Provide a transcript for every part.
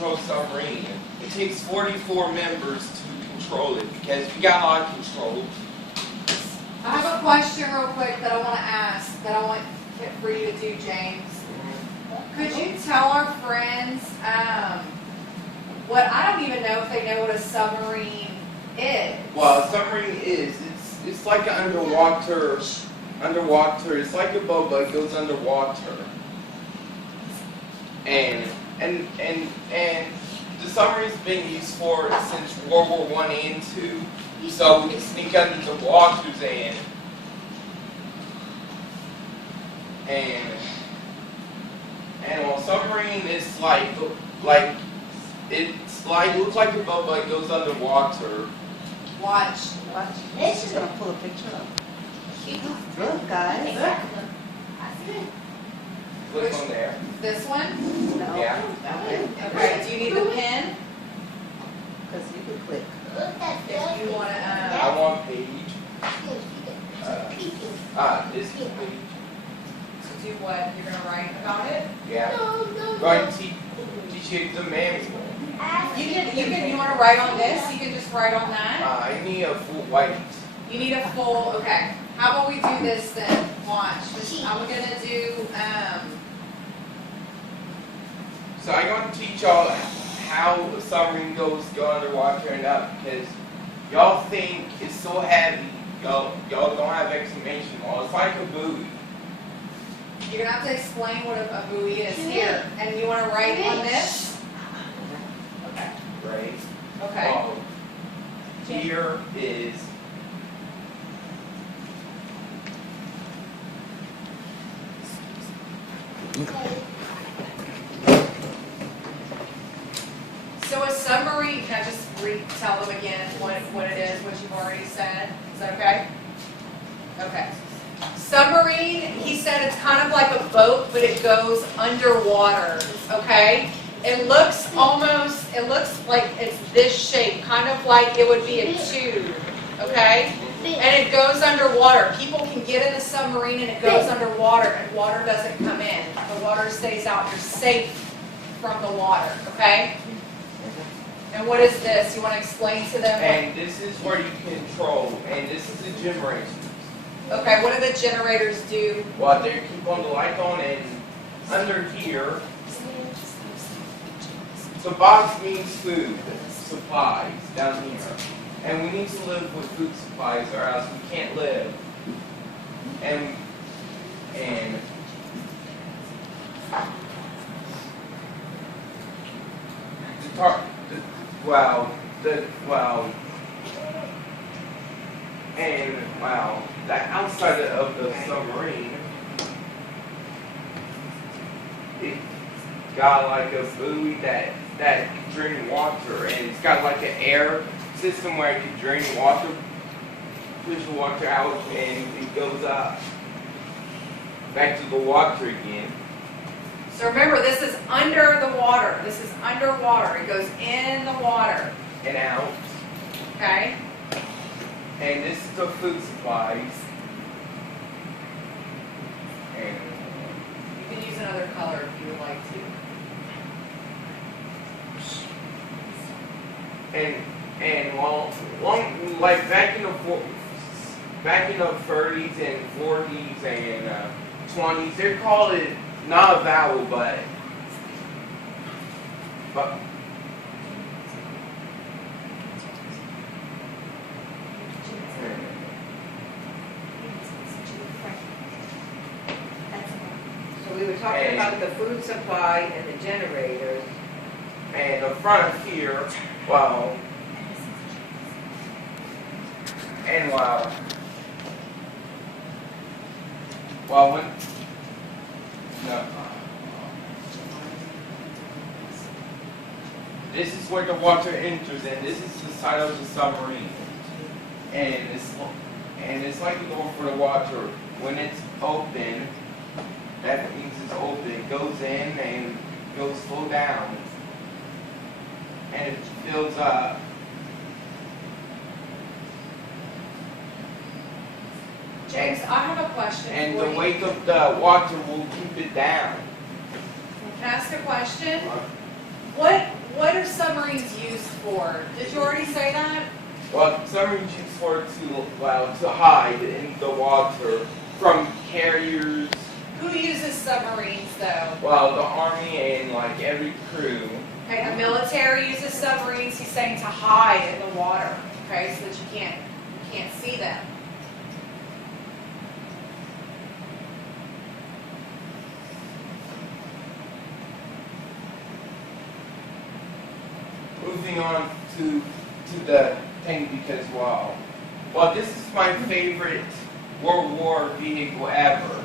control submarine. It takes 44 members to control it because we got a lot of control. I have a question real quick that I want to ask, that I want for you to do, James. Could you tell our friends what, I don't even know if they know what a submarine is. Well, a submarine is, it's like an underwater, it's like a boat, but it goes underwater. And the submarine's been used for since World War I and II. So we can sneak under the waters and well, submarine is like it's like looks like a boat, but it goes underwater. Watch. She's gonna pull a picture up. Look, guys. Look. Click on there. This one? No. Yeah. Okay, do you need the pen? Because you can click. If you want to, I want page. This page. to do what? You're going to write about it? Yeah. Going to teach you the manual. You want to write on this? You can just write on that? I need a full white. You need a full, okay. How about we do this then? Watch. I'm going to do, So I'm going to teach y'all how a submarine go underwater and up because y'all think it's so heavy. Y'all don't have exclamation marks. It's like a buoy. you're going to have to explain what a buoy is here. And you want to write on this? Okay. Right? Okay. Well, here is So a submarine, can I just tell them again what it is, what you've already said? Is that okay? Okay. Submarine, he said it's kind of like a boat, but it goes underwater, okay? It looks like it's this shape, kind of like it would be a tube, okay? And it goes underwater. People can get in the submarine and it goes underwater and water doesn't come in. The water stays out. You're safe from the water, okay? And what is this? You want to explain to them? and this is where you control, and this is the generators. Okay, what do the generators do? Well, they keep on the light on, and under here, so box means food supplies down here, and we need to live with food supplies, or else we can't live. And the outside of the submarine, it got like a buoy that can drain water, and it's got like an air system where it can drain water, push the water out, and it goes up back to the water again. So remember, this is under the water. This is underwater. It goes in the water, And out. okay? And this is the food supplies. And You can use another color if you would like to. and long like back in the 30s and 40s and 20s, they called it not a vowel, but So we were talking about the food supply and the generators. and the front here, well, and when no. This is where the water enters, and this is the side of the submarine. And it's like a door for the water. When it's open, that means it's open. It goes in and goes slow down. And it fills up. James, I have a question And for the you. weight of the water will keep it down. Can I ask a question? What submarines used for? Did you already say that? Well, submarines used for to hide in the water from carriers. Who uses submarines though? Well, the army and like every crew. Okay, the military uses submarines, he's saying to hide in the water, okay, so that you can't see them. Moving on to the thing because well, this is my favorite World War vehicle ever.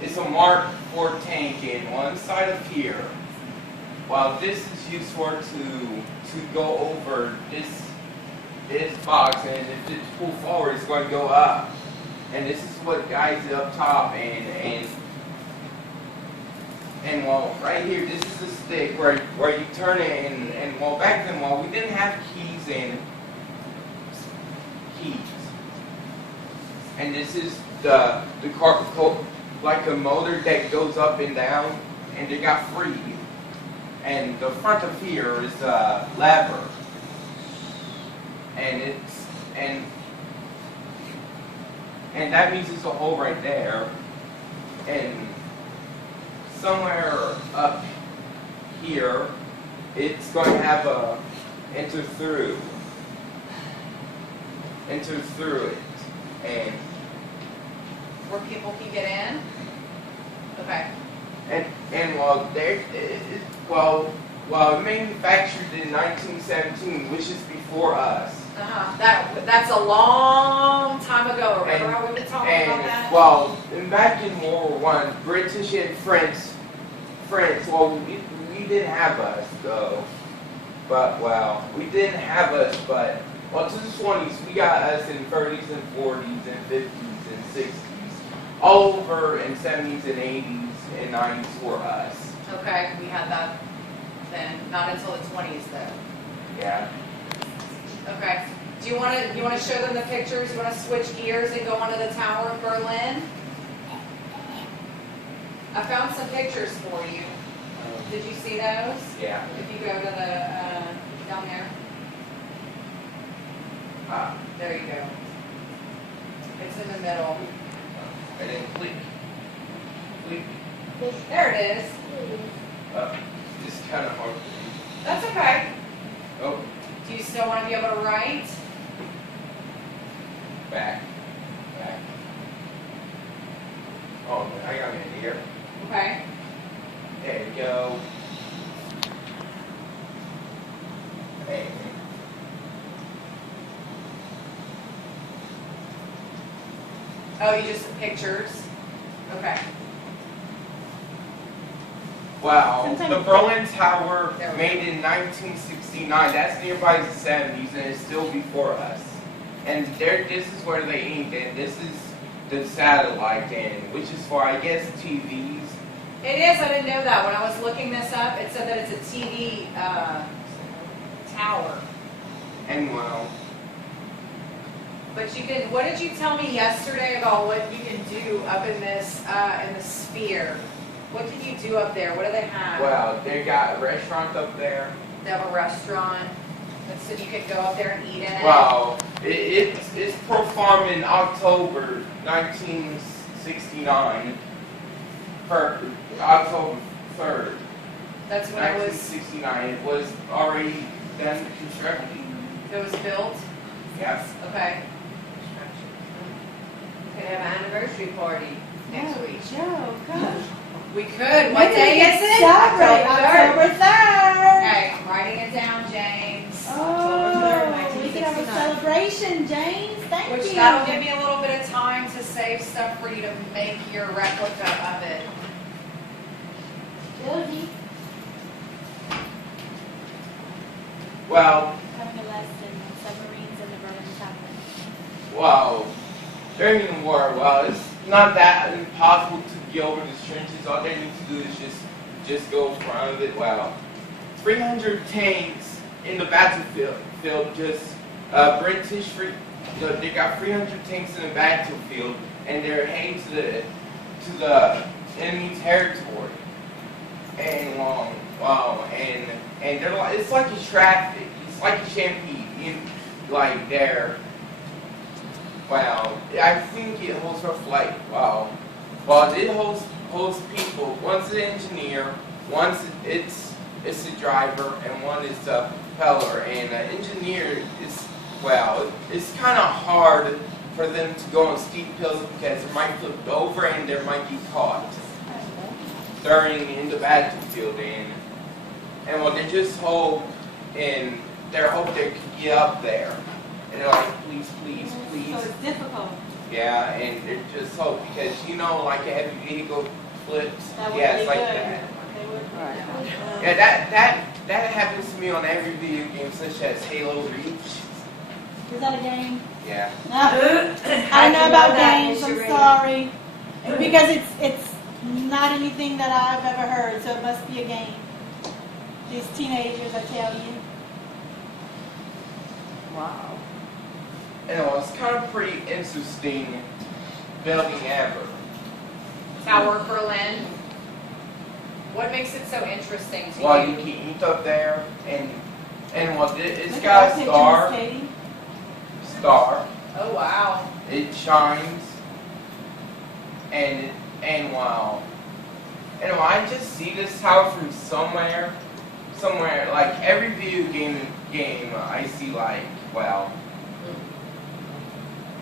It's a Mark IV tank in one side of here. Well, this is used for to go over this box, and if it's pulled forward, it's going to go up. And this is what guides it up top, and well, right here, this is the stick where you turn it, and well, back then, well, we didn't have keys. And this is the car, like a motor that goes up and down, and it got free. And the front of here is a lever, and that means it's a hole right there, and somewhere up here it's going to have a enter through it, and Where people can get in? Okay. And manufactured in 1917, which is before us. That's a long time ago. Remember how we've been talking about that? Well, and back in World War I, British and French, well, we didn't have us though. But well, we didn't have us, but well, to the 20s, we got us in 30s and 40s and 50s and 60s, all over, and 70s and 80s and 90s were us. Okay, we had that then. Not until the 20s though. Yeah. Okay. Do you want to show them the pictures? You want to switch gears and go onto the Tower of Berlin? I found some pictures for you. Did you see those? Yeah. If you go to the down there. There you go. It's in the middle. I didn't click. There it is. It's kind of hard to read. That's okay. Oh, Do you still want to be able to write? back. Oh, I got it here. Okay. There you go. And Oh, you just pictures? Okay. wow, Sometimes- the Berlin Tower, There we made in 1969. That's nearby the 70s, and it's still before us. And this is where they inked, and this is the satellite, and which is for, I guess, TVs. It is. I didn't know that. When I was looking this up, it said that it's a TV tower. And well, But you can. What did you tell me yesterday about what you can do up in this in the sphere? What can you do up there? What do they have? well, they got a restaurant up there. They have a restaurant, and so you could go up there and eat in it. Wow, it's performed in October 1969, for October 3rd, That's when it was. 1969. It was already done constructed. It was built. Yes. Okay. Could have an anniversary party next week. Joe, gosh. We could. What day is it? Celebrate October 3rd. October 3rd. Okay, I'm writing it down, James. Oh, we can have a celebration, James. Thank Which you. that'll give me a little bit of time to save stuff for you to make your replica of it. Jody, Well, having a lesson on submarines and the Berlin Tower. wow. During the war, well, it's not that impossible to get over the trenches. All they need to do is just go front of it. Wow. 300 tanks in the battlefield. Just British free. They got 300 tanks in the battlefield, and they're heading to the enemy territory. And wow, and and they're like, it's like a traffic, it's like a champagne, like there. Wow, I think it holds roughly like, wow. Well, it holds people. One's an engineer, one's it's the driver, and one is the propeller. And the engineer is, well, it's kind of hard for them to go on steep hills because they might flip over and they might be caught during in the battlefield. And well, they just hope, and they hope they can get up there. And they're like, please, please, please. So it's difficult. Yeah, and they just hope because like a heavy vehicle flips. That would Yeah, be it's like good. that. They would. Yeah, that happens to me on every video game, such as Halo Reach. Is that a game? Yeah. No. I don't know about games, I'm sorry. Because it's not anything that I've ever heard, so it must be a game. These teenagers, I tell you. Wow. And it's kind of pretty interesting building ever. Tower Berlin. What makes it so interesting to Well, you? you can eat up there, and well, it's Look got at a our picture, Miss Katie. star. Oh wow. It shines, and wow. And I just see this tower from somewhere. Like every video game I see, like, wow.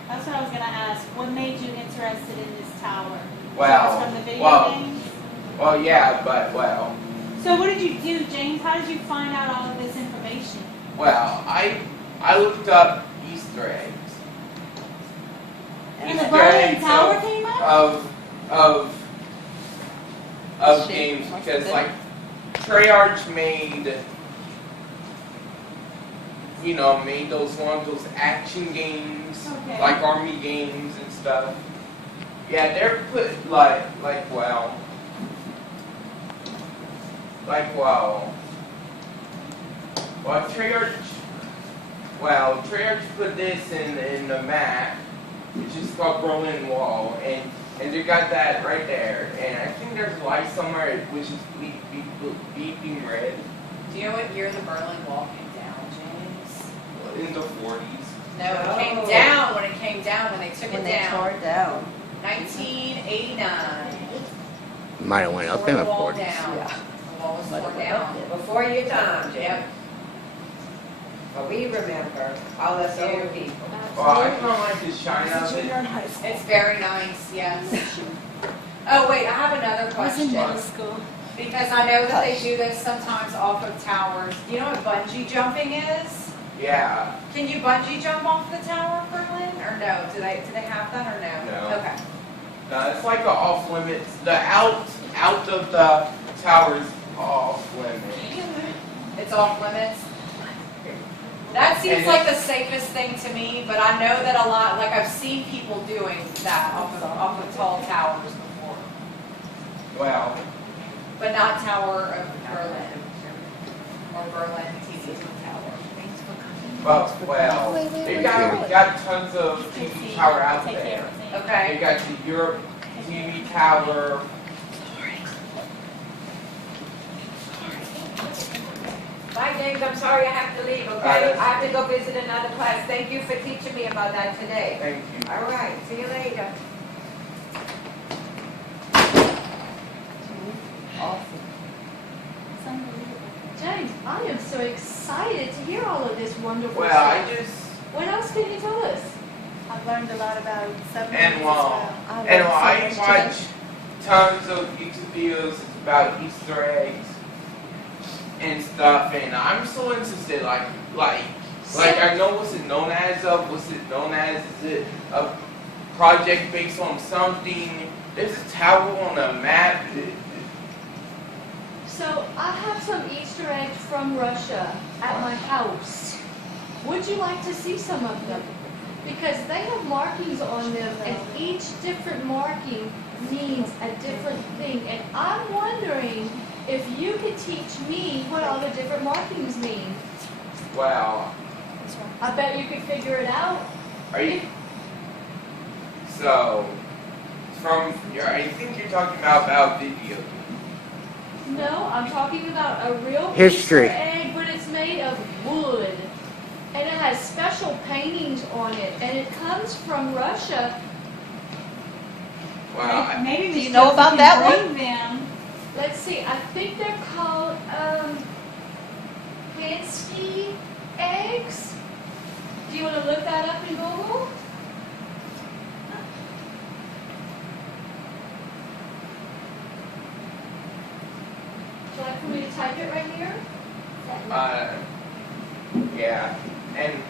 That's what I was gonna ask. What made you interested in this tower? Wow. Was it from the video Wow. games? Well, yeah, but well. So what did you do, James? How did you find out all of this information? Well, I looked up Easter eggs. And the Easter Berlin eggs Tower came up? of games because like Treyarch made those action games, Okay. like army games and stuff. Yeah, they're put like wow. Well, Treyarch put this in the map, which is called Berlin Wall, and they got that right there. And I think there's a light somewhere which is beeping red Do you know what year the Berlin Wall came down, James? in the 40s. No, it came Oh. down when they took When it they down. tore it down. 1989. Might have went up Tore in the the wall 40s. down. Yeah. The wall was torn down. Before your time, Jim. Yep. But we remember, all us old people. Well, I kind of like the shine of it. high school. It's very nice, yes. Oh, wait, I have another I was in middle question. school. Because I know that they do this sometimes off of towers. Do you know what bungee jumping is? Yeah. Can you bungee jump off the tower of Berlin, or no? Do they have that, or no? No. Okay. No, it's like the off limits. The out of the tower is off limits. It's off limits? That seems And like the safest thing to me, but I know that a lot, like I've seen people doing that off of tall towers before. Well, But not Tower of Berlin, or Berlin TV Tower. well, they got tons of TV tower out Take care there. of things. They Okay. got the Europe TV tower. Bye, James, I'm sorry I have to leave, okay? I have to go visit another class. Thank you for teaching me about that today. Thank you. All right, see you later. Awesome. It's unbelievable. James, I am so excited to hear all of this wonderful Well, stuff. I just What else can you tell us? I've learned a lot about submarines and as well, well. and well, I watch tons of YouTube videos about Easter eggs and stuff, and I'm so interested. Like I know what's it known as? Is it a project based on something? There's a tower on a map. So I have some Easter eggs from Russia at my house. Would you like to see some of them? Because they have markings on them, and each different marking means a different thing. And I'm wondering if you could teach me what all the different markings mean. Wow. I bet you could figure it out. Are you? So, I think you're talking about video. No, I'm talking about a real History. Easter egg and it comes from Russia. Wow. Maybe Do Miss you know Josie about can that bring them. Let's see, I think they're called, Pansky eggs. Do you wanna look that up in Google? Would you like for me to type it right here? Yeah. And